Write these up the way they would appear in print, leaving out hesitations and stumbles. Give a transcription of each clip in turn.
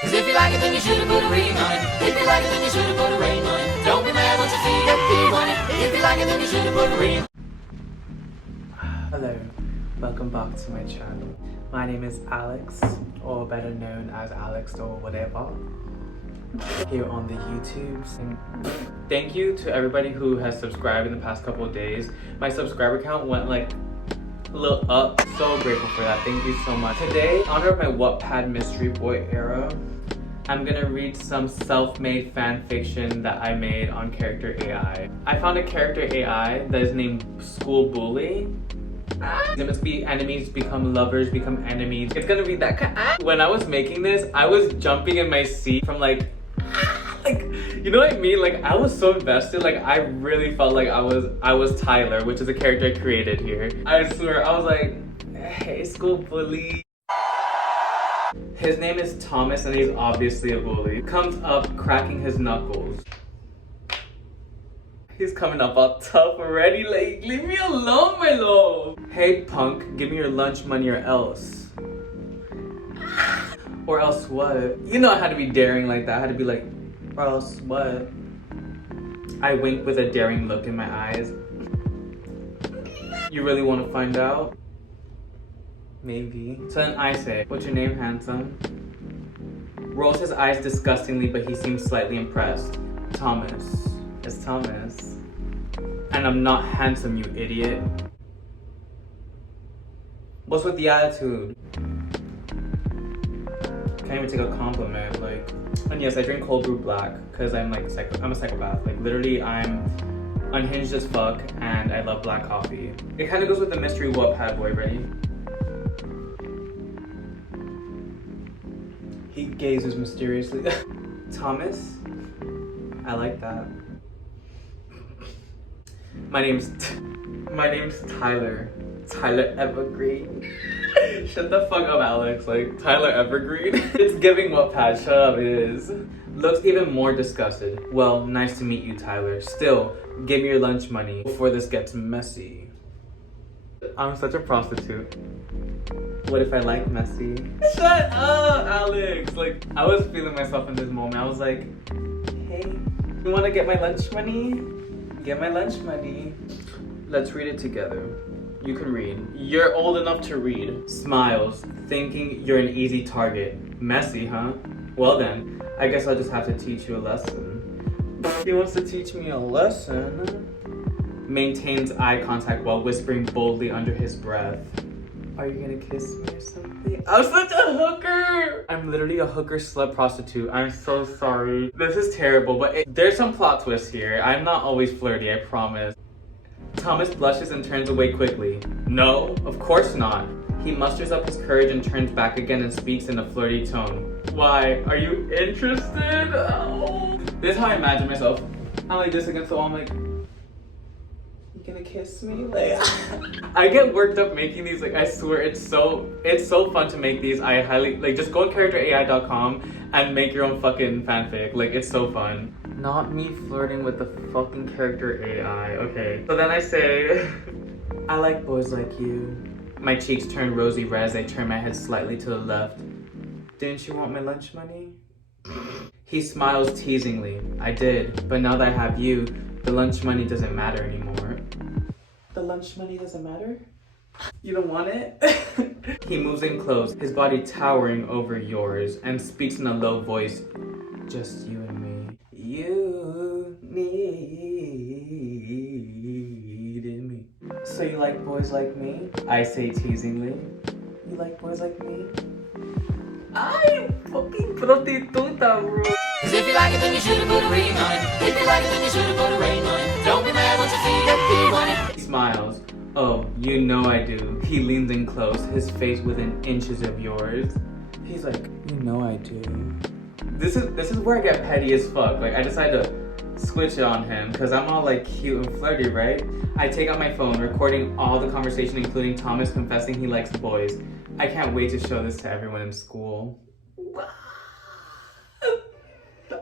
Cause if you like it, then you should've put a ring on it. If you like it, then you should've put a ring on it. Don't be mad once you see that pig on it. If you like it, then you should've put a ring. Hello, welcome back to my channel. My name is Alex, or better known as Alex or whatever, here on the YouTubes. And thank you to everybody who has subscribed in the past couple of days. My subscriber count went like a little up. So grateful for that. Thank you so much. Today, in honor of my Wattpad mystery boy era, I'm gonna read some self-made fan fiction that I made on character AI. I found a character AI that is named School Bully. It must be enemies become lovers, become enemies. It's gonna be that kind. When I was making this, I was jumping in my seat from like, you know what I mean? Like I was so invested. Like I really felt like I was Tyler, which is a character I created here. I swear, I was like, hey, School Bully. His name is Thomas, and he's obviously a bully. Comes up cracking his knuckles. He's coming up all tough already, like, leave me alone, my love. Hey punk, give me your lunch money or else. Or else what? You know I had to be daring like that. I had to be like, or else what? I wink with a daring look in my eyes. You really want to find out? Maybe. So then I say, what's your name, handsome? Rolls his eyes disgustingly, but he seems slightly impressed. Thomas. It's Thomas. And I'm not handsome, you idiot. What's with the attitude? Can't even take a compliment, like. And yes, I drink cold brew black because I'm like I'm a psychopath. Like literally, I'm unhinged as fuck, and I love black coffee. It kind of goes with the mystery Wattpad boy. Ready? He gazes mysteriously. Thomas, I like that. My name's Tyler. Tyler Evergreen. Shut the fuck up, Alex. Like, Tyler Evergreen? It's giving Wattpad. Shut up, it is. Looks even more disgusted. Well, nice to meet you, Tyler. Still, give me your lunch money before this gets messy. I'm such a prostitute. What if I like messy? Shut up, Alex. Like, I was feeling myself in this moment. I was like, hey, you wanna get my lunch money? Get my lunch money. Let's read it together. You can read. You're old enough to read. Smiles, thinking you're an easy target. Messy, huh? Well then, I guess I'll just have to teach you a lesson. He wants to teach me a lesson. Maintains eye contact while whispering boldly under his breath. Are you gonna kiss me or something? I'm such a hooker! I'm literally a hooker slut prostitute. I'm so sorry. This is terrible, but there's some plot twists here. I'm not always flirty, I promise. Thomas blushes and turns away quickly. No, of course not. He musters up his courage and turns back again and speaks in a flirty tone. Why, are you interested? Oh. This is how I imagine myself. I'm like this against the wall, I'm like, you gonna kiss me? Like, I get worked up making these, like, I swear, it's so fun to make these. I highly, like, just go to characterai.com and make your own fucking fanfic. Like, it's so fun. Not me flirting with the fucking character AI. Okay. So then I say, I like boys like you. My cheeks turn rosy red as I turn my head slightly to the left. Didn't you want my lunch money? He smiles teasingly. I did, but now that I have you, the lunch money doesn't matter anymore. The lunch money doesn't matter? You don't want it? He moves in close, his body towering over yours, and speaks in a low voice. Just you and me. You needed me. So you like boys like me? I say teasingly. You like boys like me? Ay, fucking prostituta, bro. Cause if you like it, then you should've put a ring on it. If you like it, then you should've put a ring on it. Don't be mad once you see that pig on it. He smiles. Oh, you know I do. He leans in close, his face within inches of yours. He's like, you know I do. This is where I get petty as fuck. Like, I decide to switch it on him because I'm all like cute and flirty, right? I take out my phone, recording all the conversation, including Thomas confessing he likes boys. I can't wait to show this to everyone in school.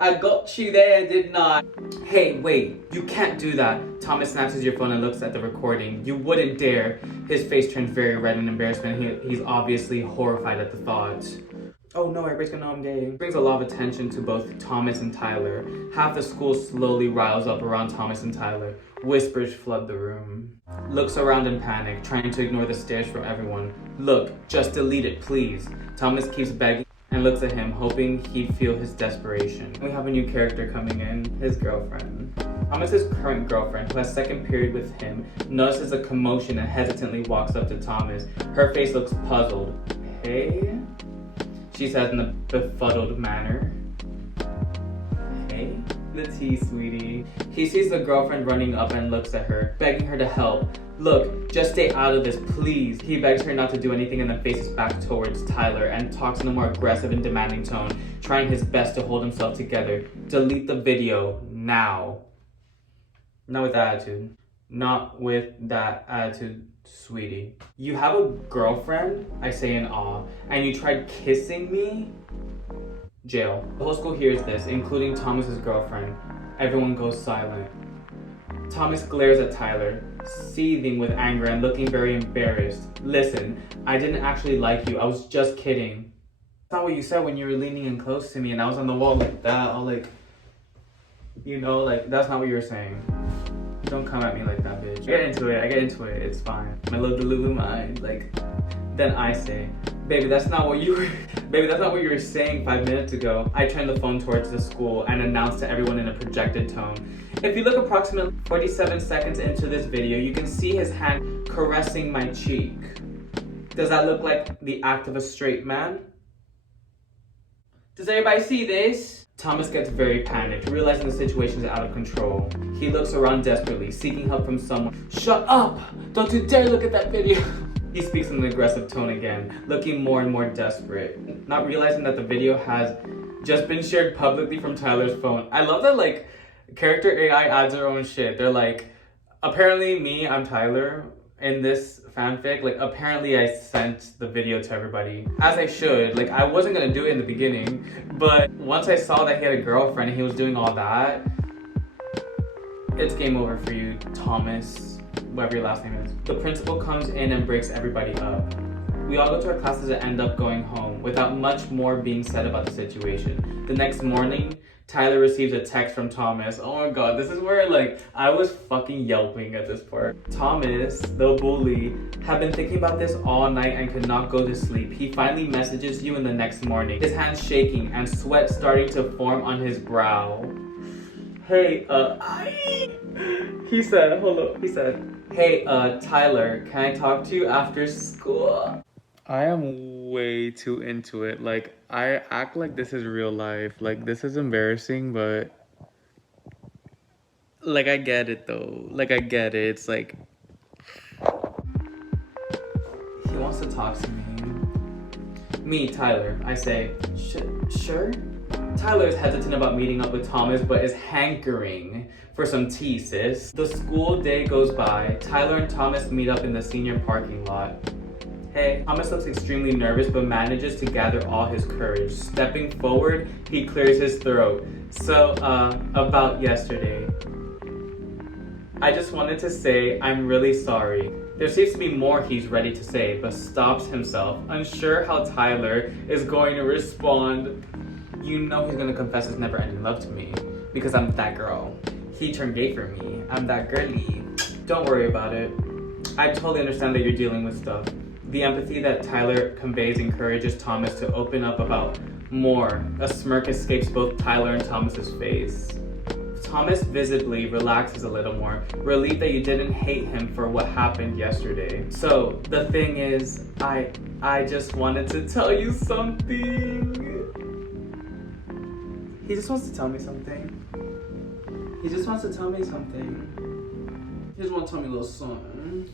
I got you there, did not. Hey, wait, you can't do that. Thomas snatches your phone and looks at the recording. You wouldn't dare. His face turns very red in embarrassment. He's obviously horrified at the thought. Oh no, everybody's gonna know I'm gay. Brings a lot of attention to both Thomas and Tyler. Half the school slowly riles up around Thomas and Tyler. Whispers flood the room. Looks around in panic, trying to ignore the stares from everyone. Look, just delete it, please. Thomas keeps begging and looks at him, hoping he'd feel his desperation. We have a new character coming in, his girlfriend. Thomas's current girlfriend, who has second period with him, notices a commotion and hesitantly walks up to Thomas. Her face looks puzzled. Hey? She says in a befuddled manner. Hey? The tea, sweetie. He sees the girlfriend running up and looks at her, begging her to help. Look, just stay out of this, please. He begs her not to do anything and then faces back towards Tyler and talks in a more aggressive and demanding tone, trying his best to hold himself together. Delete the video, now. Not with that attitude. Not with that attitude, sweetie. You have a girlfriend? I say in awe. And you tried kissing me? Jail. The whole school hears this, including Thomas's girlfriend. Everyone goes silent. Thomas glares at Tyler, seething with anger and looking very embarrassed. Listen, I didn't actually like you. I was just kidding. That's not what you said when you were leaning in close to me and I was on the wall like that. All like, you know, like, that's not what you were saying. Don't come at me like that, bitch. I get into it, it's fine. My little delulu mind, like, then I say, baby, that's not what you were saying 5 minutes ago. I turn the phone towards the school and announce to everyone in a projected tone. If you look approximately 47 seconds into this video, you can see his hand caressing my cheek. Does that look like the act of a straight man? Does everybody see this? Thomas gets very panicked, realizing the situation is out of control. He looks around desperately, seeking help from someone. Shut up! Don't you dare look at that video! He speaks in an aggressive tone again, looking more and more desperate, not realizing that the video has just been shared publicly from Tyler's phone. I love that, like, character AI adds their own shit. They're like, apparently me, I'm Tyler, in this fanfic, like, apparently I sent the video to everybody. As I should. Like, I wasn't gonna do it in the beginning, but once I saw that he had a girlfriend and he was doing all that, it's game over for you, Thomas, whatever your last name is. The principal comes in and breaks everybody up. We all go to our classes and end up going home without much more being said about the situation. The next morning, Tyler receives a text from Thomas. Oh my god, this is where, like, I was fucking yelping at this part. Thomas, the bully, had been thinking about this all night and could not go to sleep. He finally messages you in the next morning, his hands shaking and sweat starting to form on his brow. Hey, he said, hey, Tyler, can I talk to you after school? I am way too into it. Like, I act like this is real life. Like, this is embarrassing, but, like, I get it though. Like, I get it. It's like, he wants to talk to me. Me, Tyler, I say, sure? Tyler is hesitant about meeting up with Thomas, but is hankering for some tea, sis. The school day goes by. Tyler and Thomas meet up in the senior parking lot. Hey, Thomas looks extremely nervous, but manages to gather all his courage. Stepping forward, he clears his throat. So, about yesterday. I just wanted to say I'm really sorry. There seems to be more he's ready to say, but stops himself, unsure how Tyler is going to respond. You know he's gonna confess his never-ending love to me, because I'm that girl. He turned gay for me. I'm that girly. Don't worry about it. I totally understand that you're dealing with stuff. The empathy that Tyler conveys encourages Thomas to open up about more. A smirk escapes both Tyler and Thomas's face. Thomas visibly relaxes a little more, relieved that you didn't hate him for what happened yesterday. So, the thing is, I just wanted to tell you something. He just wants to tell me something. He just wants to tell me something. He just wants to tell me a little something.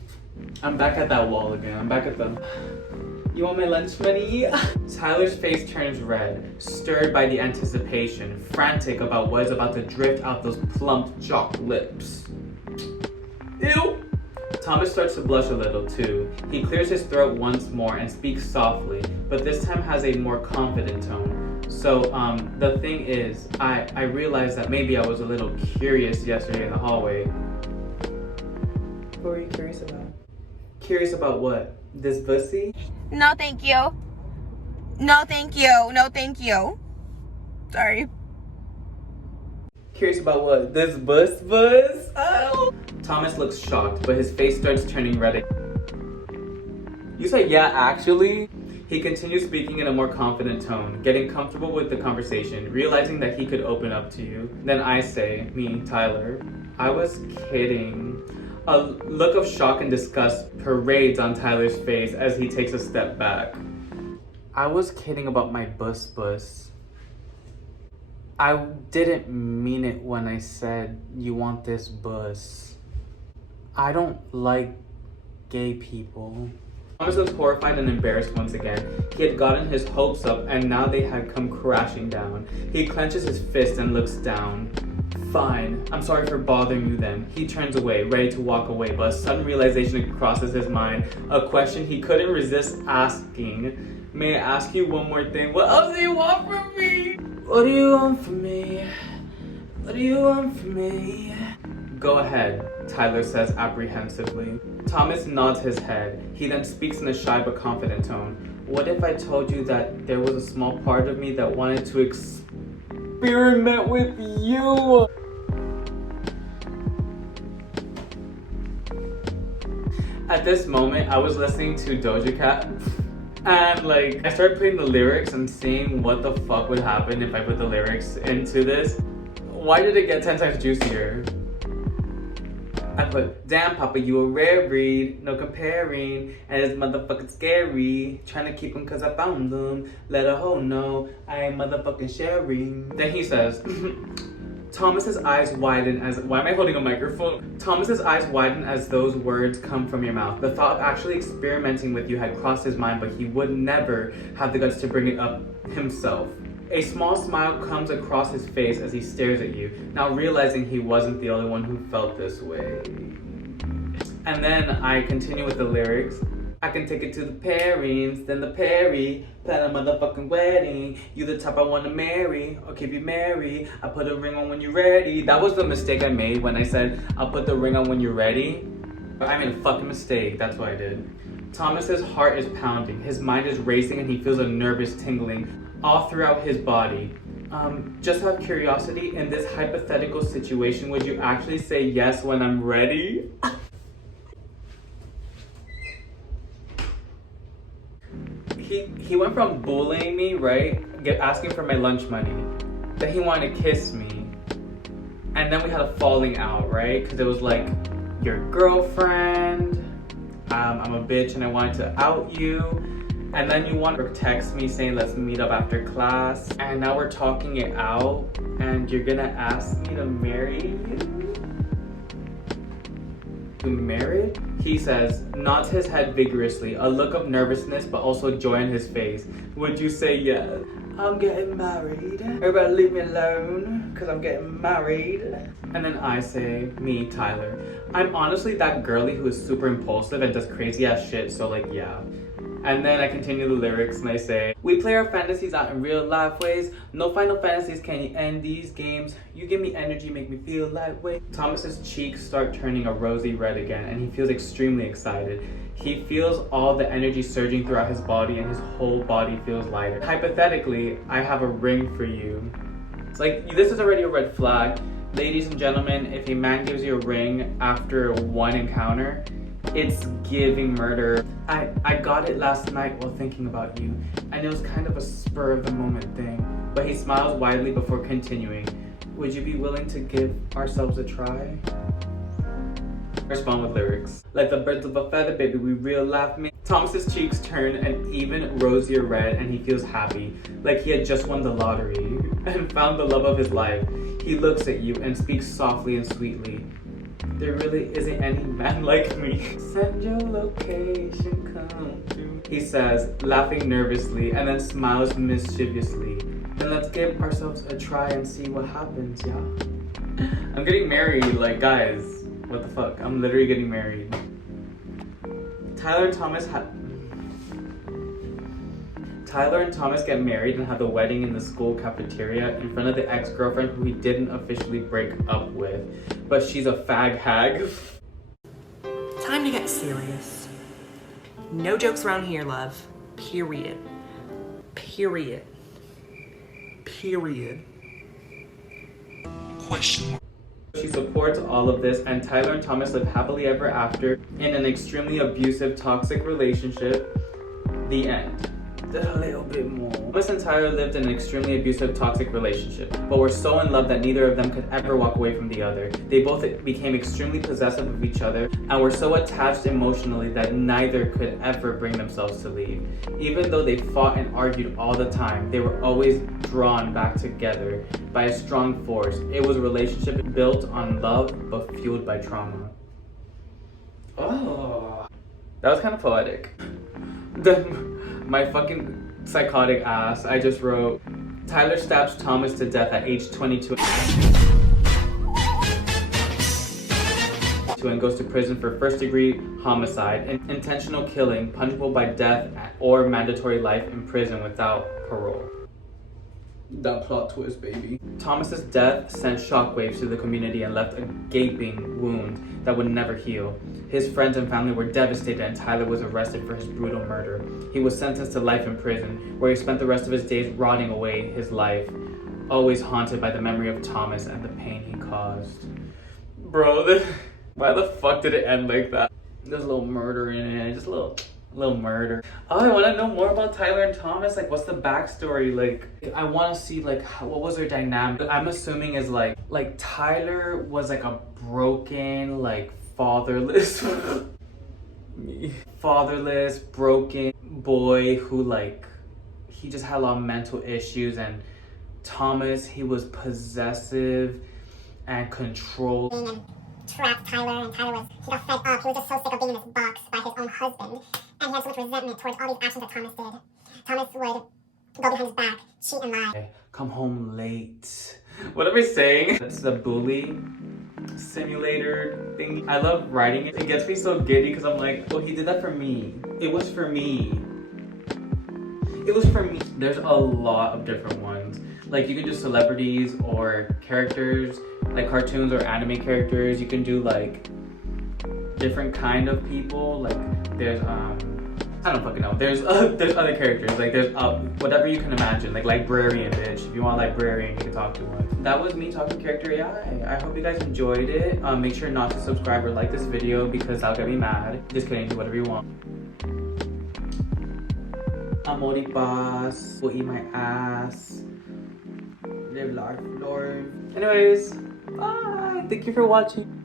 I'm back at that wall again. I'm back at the... You want my lunch money? Tyler's face turns red, stirred by the anticipation, frantic about what is about to drift out those plump chalk lips. Ew! Thomas starts to blush a little too. He clears his throat once more and speaks softly, but this time has a more confident tone. So, the thing is, I realized that maybe I was a little curious yesterday in the hallway. What were you curious about? Curious about what? This pussy? No, thank you. No, thank you. No, thank you. Sorry. Curious about what? This bus? Oh. Thomas looks shocked, but his face starts turning red. You say, yeah, actually? He continues speaking in a more confident tone, getting comfortable with the conversation, realizing that he could open up to you. Then I say, me, Tyler, I was kidding. A look of shock and disgust parades on Tyler's face as he takes a step back. I was kidding about my bus. I didn't mean it when I said you want this bus. I don't like gay people. Thomas was horrified and embarrassed once again. He had gotten his hopes up and now they had come crashing down. He clenches his fist and looks down. Fine, I'm sorry for bothering you then. He turns away, ready to walk away, but a sudden realization crosses his mind. A question he couldn't resist asking. May I ask you one more thing? What else do you want from me? What do you want from me? What do you want from me? Go ahead, Tyler says apprehensively. Thomas nods his head. He then speaks in a shy but confident tone. What if I told you that there was a small part of me that wanted to experiment with you? At this moment, I was listening to Doja Cat. And like, I started putting the lyrics and seeing what the fuck would happen if I put the lyrics into this. Why did it get 10 times juicier? I put, damn papa, you a rare breed, no comparing, and it's motherfucking scary. Trying to keep him cause I found him. Let a hoe know I ain't motherfucking sharing. Then he says, Thomas's eyes widen as, why am I holding a microphone? Thomas's eyes widen as those words come from your mouth. The thought of actually experimenting with you had crossed his mind, but he would never have the guts to bring it up himself. A small smile comes across his face as he stares at you, now realizing he wasn't the only one who felt this way. And then I continue with the lyrics. I can take it to the pairings, then the Perry, plan a motherfucking wedding. You the type I wanna marry, or keep you married. I put a ring on when you're ready. That was the mistake I made when I said, I'll put the ring on when you're ready. I made a fucking mistake, that's what I did. Thomas's heart is pounding, his mind is racing, and he feels a nervous tingling all throughout his body. Just out of curiosity, in this hypothetical situation, would you actually say yes when I'm ready? He went from bullying me, right? Asking for my lunch money. Then he wanted to kiss me. And then we had a falling out, right? Because it was like, your girlfriend, I'm a bitch and I wanted to out you. And then you want to text me saying let's meet up after class. And now we're talking it out and you're gonna ask me to marry you? To marry? He says, nods his head vigorously, a look of nervousness but also joy in his face. Would you say yes? I'm getting married. Everybody leave me alone, cause I'm getting married. And then I say, me, Tyler. I'm honestly that girly who is super impulsive and does crazy ass shit, so like, yeah. And then I continue the lyrics and I say, we play our fantasies out in real life ways. No final fantasies can end these games. You give me energy, make me feel lightweight. Thomas's cheeks start turning a rosy red again and he feels extremely excited. He feels all the energy surging throughout his body and his whole body feels lighter. Hypothetically, I have a ring for you. It's like, this is already a red flag. Ladies and gentlemen, if a man gives you a ring after one encounter, it's giving murder. I got it last night while thinking about you, and it was kind of a spur of the moment thing. But he smiles widely before continuing. Would you be willing to give ourselves a try? Respond with lyrics. Like the birds of a feather, baby, we real life me. Thomas's cheeks turn an even rosier red and he feels happy, like he had just won the lottery and found the love of his life. He looks at you and speaks softly and sweetly. There really isn't any man like me. Send your location, come through. He says, laughing nervously, and then smiles mischievously. Then let's give ourselves a try and see what happens, yeah? I'm getting married, like, guys, what the fuck? I'm literally getting married. Tyler and Thomas get married and have the wedding in the school cafeteria in front of the ex-girlfriend who he didn't officially break up with. But she's a fag hag. Time to get serious. No jokes around here, love. Period. Period. Period. Question mark. She supports all of this, and Tyler and Thomas live happily ever after in an extremely abusive, toxic relationship. The end. A little bit more. Thomas and Tyler lived in an extremely abusive, toxic relationship, but were so in love that neither of them could ever walk away from the other. They both became extremely possessive of each other and were so attached emotionally that neither could ever bring themselves to leave. Even though they fought and argued all the time, they were always drawn back together by a strong force. It was a relationship built on love but fueled by trauma. Oh, that was kind of poetic. My fucking psychotic ass, I just wrote, Tyler stabs Thomas to death at age 22 and goes to prison for first-degree homicide and intentional killing, punishable by death or mandatory life in prison without parole. That plot twist, baby. Thomas's death sent shockwaves through the community and left a gaping wound that would never heal. His friends and family were devastated, and Tyler was arrested for his brutal murder. He was sentenced to life in prison, where he spent the rest of his days rotting away his life, always haunted by the memory of Thomas and the pain he caused. Bro, why the fuck did it end like that? There's a little murder in it, just a little murder. Oh, I want to know more about Tyler and Thomas. Like, what's the backstory? Like, I want to see, like, what was their dynamic? I'm assuming is like Tyler was like a broken, like, fatherless broken boy who, like, he just had a lot of mental issues. And Thomas, he was possessive and controlled. And trapped Tyler, and Tyler he got fed up. He was just so sick of being in this box by his own husband, and he had so much resentment towards all these actions that Thomas did. Thomas would go behind his back, cheat and lie. Come home late. What am I saying? It's the bully simulator thing. I love writing it. It gets me so giddy because I'm like, oh, he did that for me. It was for me. It was for me. There's a lot of different ones. Like, you can do celebrities or characters, like cartoons or anime characters. You can do like different kind of people. Like, there's I don't fucking know. There's other characters. Like, there's whatever you can imagine. Like librarian, bitch. If you want a librarian, you can talk to one. That was me talking character AI. I hope you guys enjoyed it. Make sure not to subscribe or like this video because that'll get me mad. Just kidding. Do whatever you want. Amori boss will eat my ass. Live life, Lord. Anyways, bye. Thank you for watching.